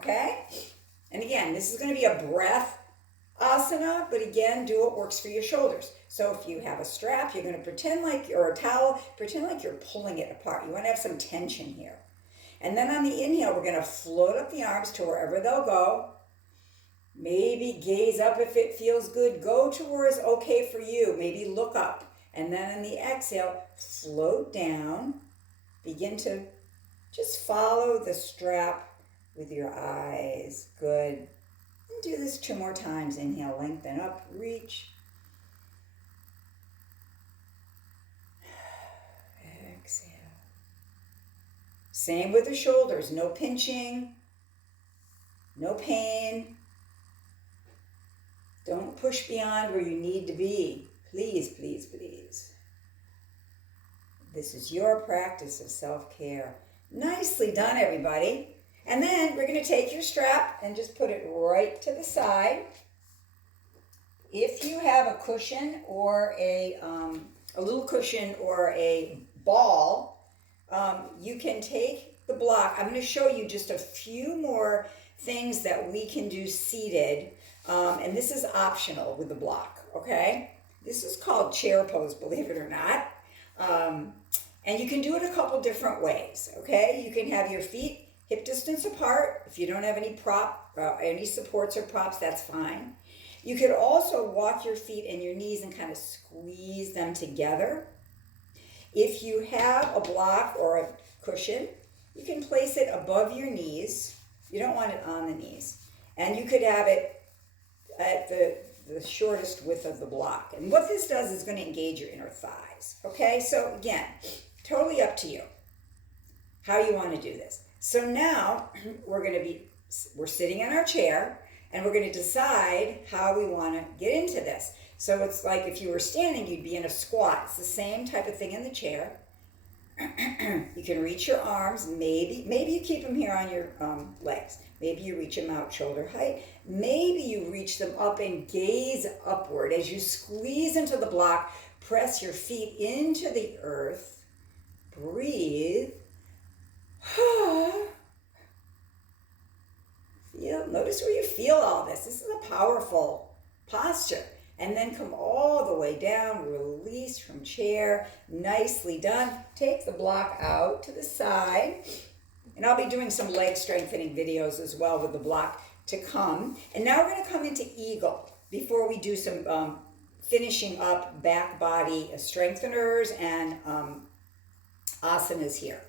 okay? And again, this is going to be a breath asana, but again, do what works for your shoulders. So if you have a strap, you're going to pretend like, or a towel, pretend like you're pulling it apart. You want to have some tension here. And then on the inhale, we're going to float up the arms to wherever they'll go. Maybe gaze up if it feels good. Go to where is okay for you. Maybe look up. And then on the exhale, float down. Begin to just follow the strap with your eyes. Good. And do this 2 more times. Inhale, lengthen up, reach. Exhale. Same with the shoulders. No pinching. No pain. Don't push beyond where you need to be. Please, please, please. This is your practice of self-care. Nicely done, everybody. And then we're going to take your strap and just put it right to the side. If you have a cushion or a little cushion or a ball, you can take the block. I'm going to show you just a few more things that we can do seated. And this is optional with the block, okay? This is called chair pose, believe it or not. And you can do it a couple different ways, okay? You can have your feet hip distance apart. If you don't have any supports or props, that's fine. You could also walk your feet and your knees and kind of squeeze them together. If you have a block or a cushion, you can place it above your knees. You don't want it on the knees. And you could have it at the shortest width of the block. And what this does is going to engage your inner thighs. Okay, so again, totally up to you how you want to do this. So now we're sitting in our chair and we're going to decide how we want to get into this. So it's like if you were standing, you'd be in a squat. It's the same type of thing in the chair. You can reach your arms. Maybe you keep them here on your legs. Maybe you reach them out shoulder height. Maybe you reach them up and gaze upward. As you squeeze into the block, press your feet into the earth. Breathe. Notice where you feel all this. This is a powerful posture. And then come all the way down, release from chair. Nicely done. Take the block out to the side. And I'll be doing some leg strengthening videos as well with the block to come. And now we're going to come into eagle before we do some finishing up back body strengtheners and asanas here.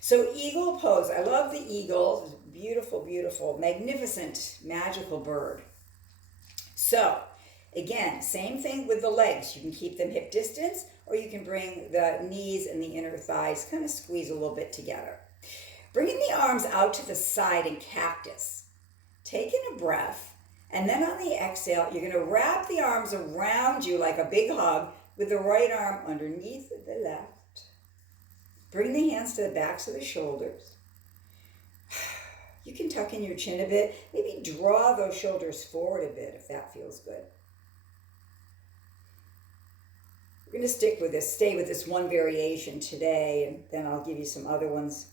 So eagle pose. I love the eagle. Beautiful, beautiful, magnificent, magical bird. So again, same thing with the legs. You can keep them hip distance, or you can bring the knees and the inner thighs, kind of squeeze a little bit together. Bringing the arms out to the side in cactus. Taking a breath, and then on the exhale, you're going to wrap the arms around you like a big hug with the right arm underneath the left. Bring the hands to the backs of the shoulders. You can tuck in your chin a bit. Maybe draw those shoulders forward a bit if that feels good. We're going to stay with this one variation today, and then I'll give you some other ones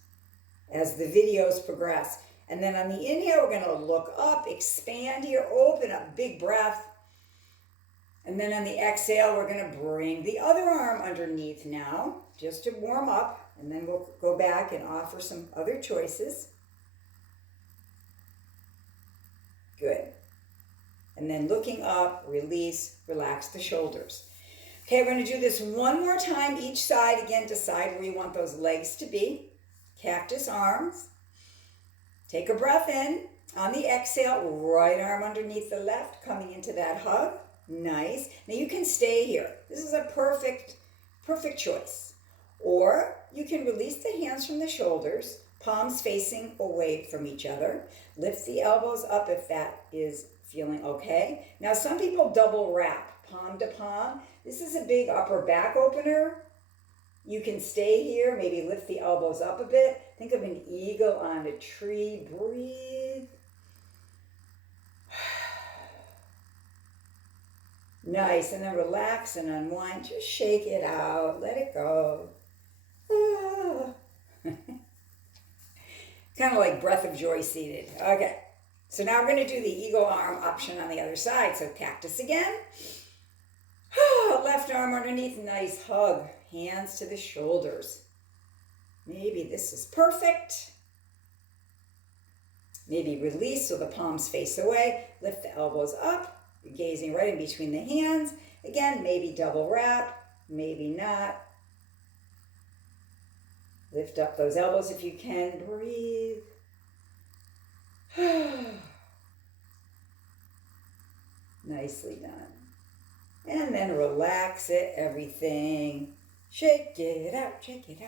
as the videos progress. And then on the inhale, we're going to look up, expand here, open up, big breath. And then on the exhale, we're going to bring the other arm underneath now, just to warm up. And then we'll go back and offer some other choices. Good. And then looking up, release, relax the shoulders. Okay, we're going to do this one more time each side. Again, decide where you want those legs to be. Cactus arms. Take a breath in. On the exhale, right arm underneath the left, coming into that hug. Nice. Now you can stay here. This is a perfect choice. Or you can release the hands from the shoulders, palms facing away from each other. Lift the elbows up if that is feeling okay. Now some people double wrap, palm to palm. This is a big upper back opener. You can stay here, maybe lift the elbows up a bit. Think of an eagle on a tree. Breathe. Nice, and then relax and unwind. Just shake it out, let it go. Kind of like breath of joy seated. Okay. So now we're going to do the eagle arm option on the other side. So cactus again. Left arm underneath, nice hug. Hands to the shoulders. Maybe this is perfect. Maybe release so the palms face away. Lift the elbows up. You're gazing right in between the hands. Again, maybe double wrap, maybe not. Lift up those elbows if you can. Breathe. Nicely done. And then relax it, everything. Shake it out, shake it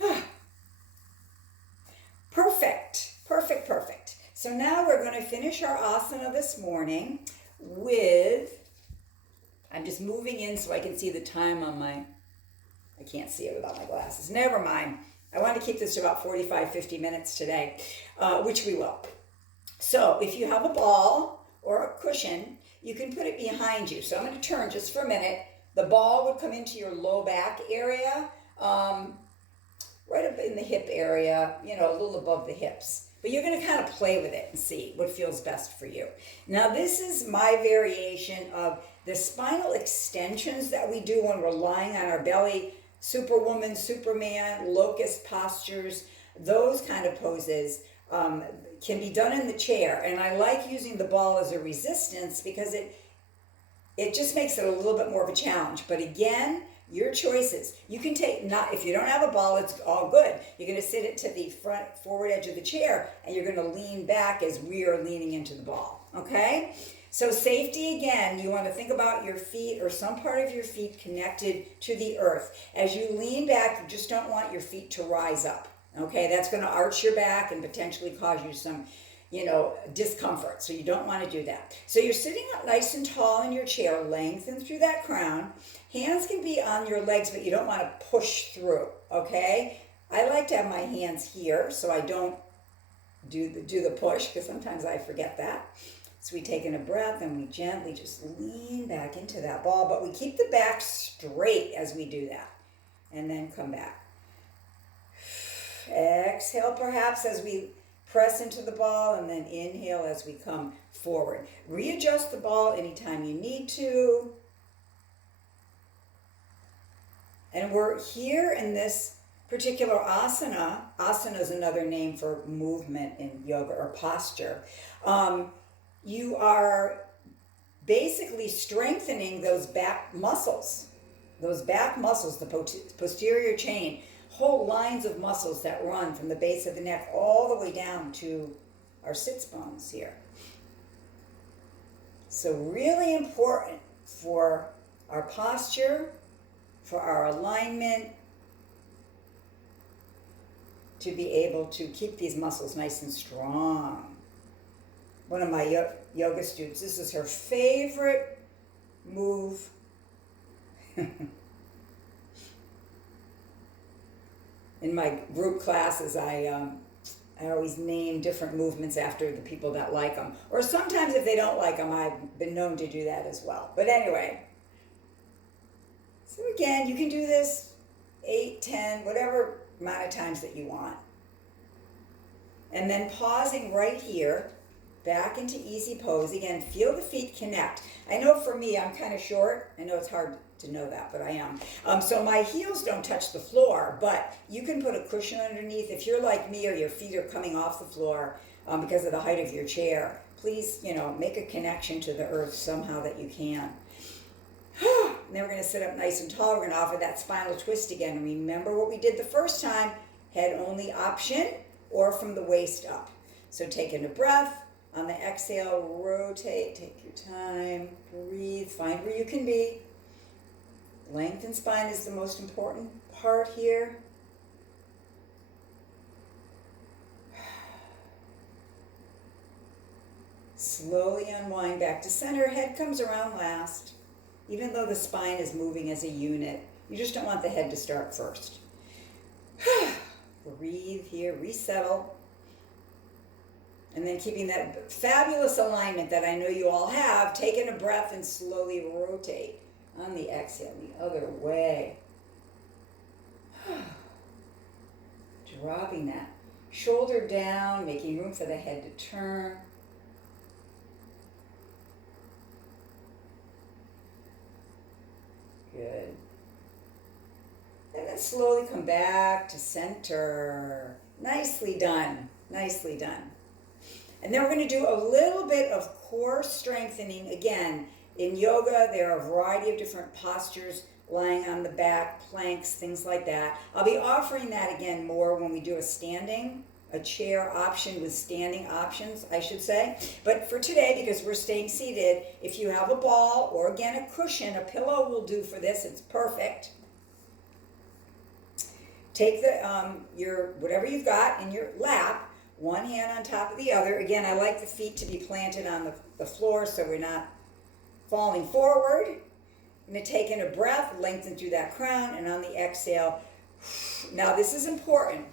out. Perfect, perfect, perfect. So now we're going to finish our asana this morning with, I'm just moving in so I can see the time on my, I can't see it without my glasses. Never mind. I want to keep this to about 45, 50 minutes today, which we will. So if you have a ball or a cushion, you can put it behind you. So I'm going to turn just for a minute. The ball would come into your low back area, right up in the hip area, a little above the hips. But you're going to kind of play with it and see what feels best for you. Now this is my variation of the spinal extensions that we do when we're lying on our belly, Superwoman, Superman, locust postures, those kind of poses can be done in the chair. And I like using the ball as a resistance because it just makes it a little bit more of a challenge. But again, your choices. You can take, if you don't have a ball, it's all good. You're going to sit it to the forward edge of the chair and you're going to lean back as we are leaning into the ball. Okay? So safety, again, you want to think about your feet or some part of your feet connected to the earth. As you lean back, you just don't want your feet to rise up. Okay, that's going to arch your back and potentially cause you some, discomfort. So you don't want to do that. So you're sitting up nice and tall in your chair, lengthen through that crown. Hands can be on your legs, but you don't want to push through. Okay, I like to have my hands here so I don't do the push because sometimes I forget that. So we take in a breath and we gently just lean back into that ball, but we keep the back straight as we do that. And then come back. Exhale perhaps as we press into the ball, and then inhale as we come forward. Readjust the ball anytime you need to. And we're here in this particular asana. Asana is another name for movement in yoga or posture. You are basically strengthening those back muscles. The posterior chain, whole lines of muscles that run from the base of the neck all the way down to our sits bones here. So really important for our posture, for our alignment, to be able to keep these muscles nice and strong. One of my yoga students, this is her favorite move. In my group classes, I always name different movements after the people that like them. Or sometimes if they don't like them, I've been known to do that as well. But anyway, so again, you can do this 8, 10, whatever amount of times that you want. And then pausing right here, back into easy pose. Again, feel the feet connect. I know for me, I'm kind of short. I know it's hard to know that, but I am. So my heels don't touch the floor, but you can put a cushion underneath. If you're like me or your feet are coming off the floor because of the height of your chair, please, make a connection to the earth somehow that you can. And then we're going to sit up nice and tall. We're going to offer that spinal twist again. Remember what we did the first time, head only option or from the waist up. So take in a breath. On the exhale, rotate, take your time, breathe, find where you can be. Lengthen spine is the most important part here. Slowly unwind back to center. Head comes around last. Even though the spine is moving as a unit, you just don't want the head to start first. Breathe here, resettle. And then keeping that fabulous alignment that I know you all have, taking a breath and slowly rotate on the exhale the other way. dropping that shoulder down, making room for the head to turn. Good. And then slowly come back to center. Nicely done. Nicely done. And then we're going to do a little bit of core strengthening. Again, in yoga, there are a variety of different postures, lying on the back, planks, things like that. I'll be offering that again more when we do a chair option with standing options, I should say. But for today, because we're staying seated, if you have a ball or again a cushion, a pillow will do for this. It's perfect. Take your whatever you've got in your lap, one hand on top of the other. Again, I like the feet to be planted on the floor so we're not falling forward. I'm going to take in a breath, lengthen through that crown, and on the exhale. Now this is important.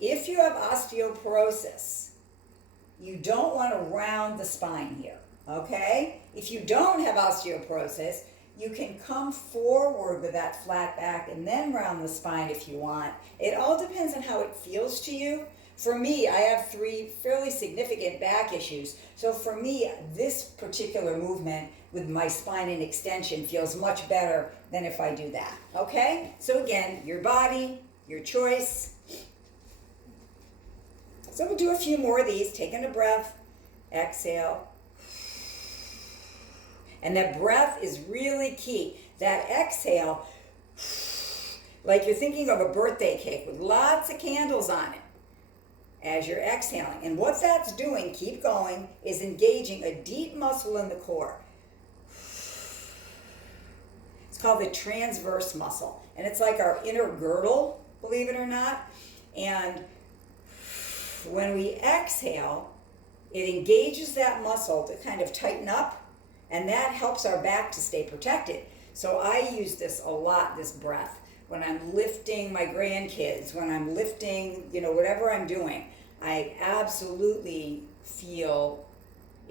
If you have osteoporosis, you don't want to round the spine here, okay? If you don't have osteoporosis, you can come forward with that flat back and then round the spine if you want. It all depends on how it feels to you. For me, I have 3 fairly significant back issues. So for me, this particular movement with my spine in extension feels much better than if I do that, okay? So again, your body, your choice. So we'll do a few more of these, taking a breath, exhale. And that breath is really key. That exhale, like you're thinking of a birthday cake with lots of candles on it as you're exhaling. And what that's doing, keep going, is engaging a deep muscle in the core. It's called the transverse muscle. And it's like our inner girdle, believe it or not. And when we exhale, it engages that muscle to kind of tighten up, and that helps our back to stay protected. So I use this a lot, this breath, when I'm lifting my grandkids, when I'm lifting, whatever I'm doing. I absolutely feel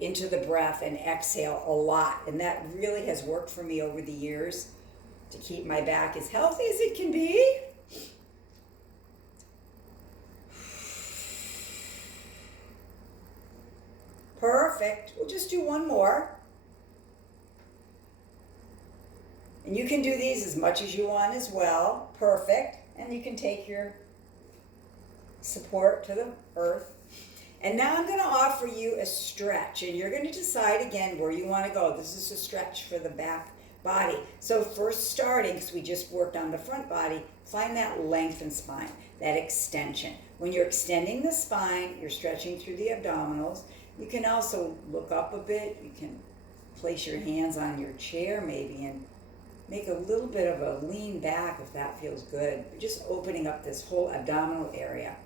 into the breath and exhale a lot. And that really has worked for me over the years to keep my back as healthy as it can be. Perfect. We'll just do one more. And you can do these as much as you want as well. Perfect. And you can take your support to the earth. And now I'm going to offer you a stretch. And you're going to decide again where you want to go. This is a stretch for the back body. So first starting, because we just worked on the front body, find that lengthened spine, that extension. When you're extending the spine, you're stretching through the abdominals. You can also look up a bit. You can place your hands on your chair maybe and make a little bit of a lean back if that feels good. You're just opening up this whole abdominal area.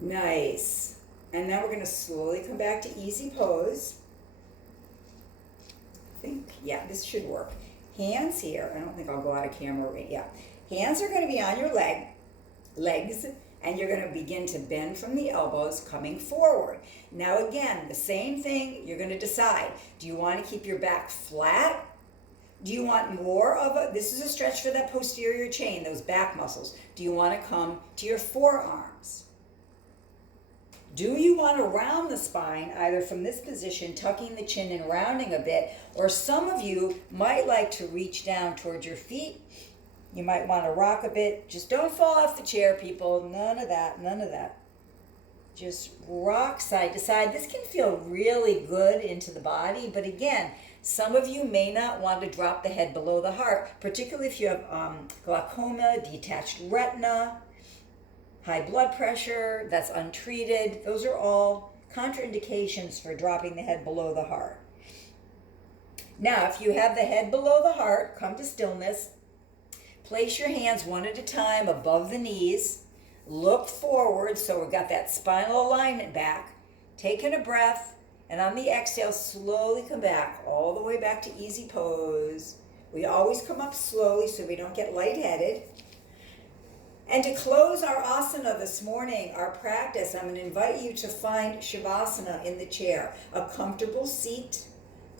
Nice. And now we're going to slowly come back to easy pose. I think, yeah, this should work. Hands here. I don't think I'll go out of camera right. Yeah. Hands are going to be on your legs. And you're going to begin to bend from the elbows coming forward. Now again, the same thing, you're going to decide. Do you want to keep your back flat? Do you want more of this is a stretch for that posterior chain, those back muscles. Do you want to come to your forearms? Do you want to round the spine, either from this position, tucking the chin and rounding a bit, or some of you might like to reach down towards your feet. You might want to rock a bit. Just don't fall off the chair, people. None of that, none of that. Just rock side to side. This can feel really good into the body, but again, some of you may not want to drop the head below the heart, particularly if you have glaucoma, detached retina, high blood pressure that's untreated. Those are all contraindications for dropping the head below the heart. Now, if you have the head below the heart, come to stillness. Place your hands one at a time above the knees. Look forward so we've got that spinal alignment back. Taking a breath, and on the exhale, slowly come back, all the way back to easy pose. We always come up slowly so we don't get lightheaded. And to close our asana this morning, our practice, I'm going to invite you to find Shavasana in the chair, a comfortable seat,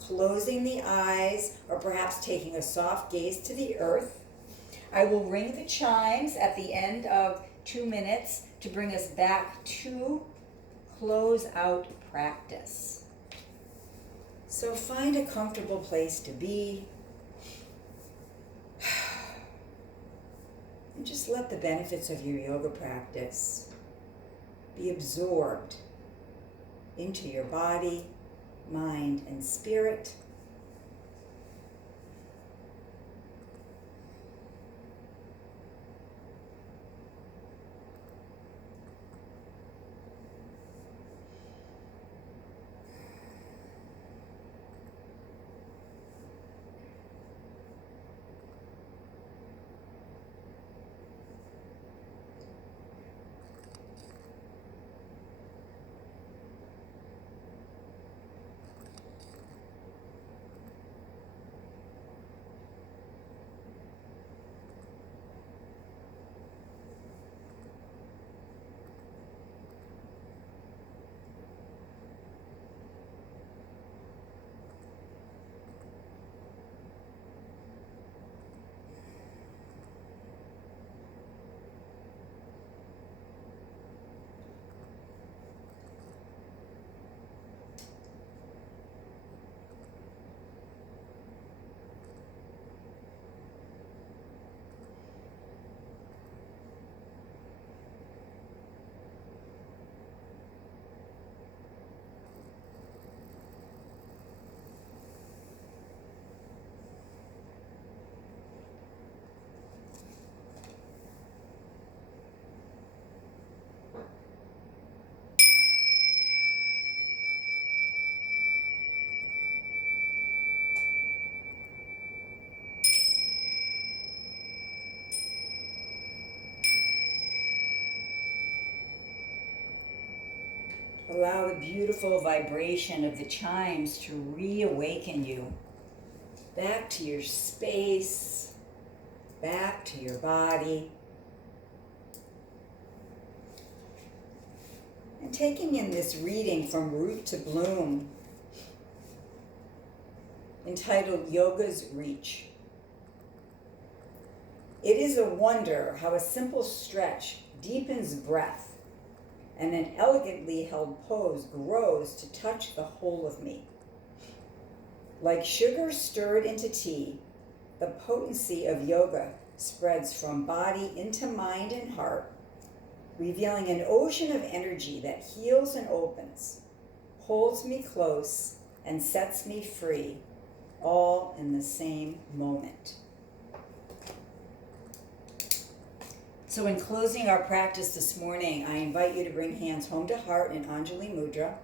closing the eyes, or perhaps taking a soft gaze to the earth. I will ring the chimes at the end of 2 minutes to bring us back to close out practice. So find a comfortable place to be. And just let the benefits of your yoga practice be absorbed into your body, mind, and spirit. Allow the beautiful vibration of the chimes to reawaken you back to your space, back to your body. And taking in this reading from Root to Bloom, entitled Yoga's Reach. It is a wonder how a simple stretch deepens breath, and an elegantly held pose grows to touch the whole of me. Like sugar stirred into tea, the potency of yoga spreads from body into mind and heart, revealing an ocean of energy that heals and opens, holds me close, and sets me free, all in the same moment. So in closing our practice this morning, I invite you to bring hands home to heart in Anjali Mudra.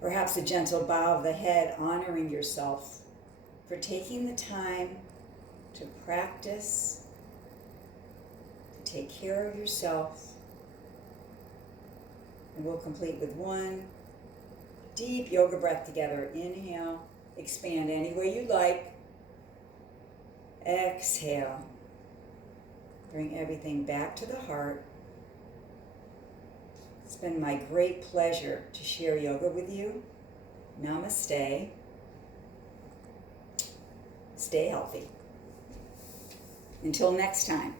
Perhaps a gentle bow of the head, honoring yourself for taking the time to practice, to take care of yourself. And we'll complete with one deep yoga breath together. Inhale, expand any way you like. Exhale. Bring everything back to the heart. It's been my great pleasure to share yoga with you. Namaste. Stay healthy. Until next time.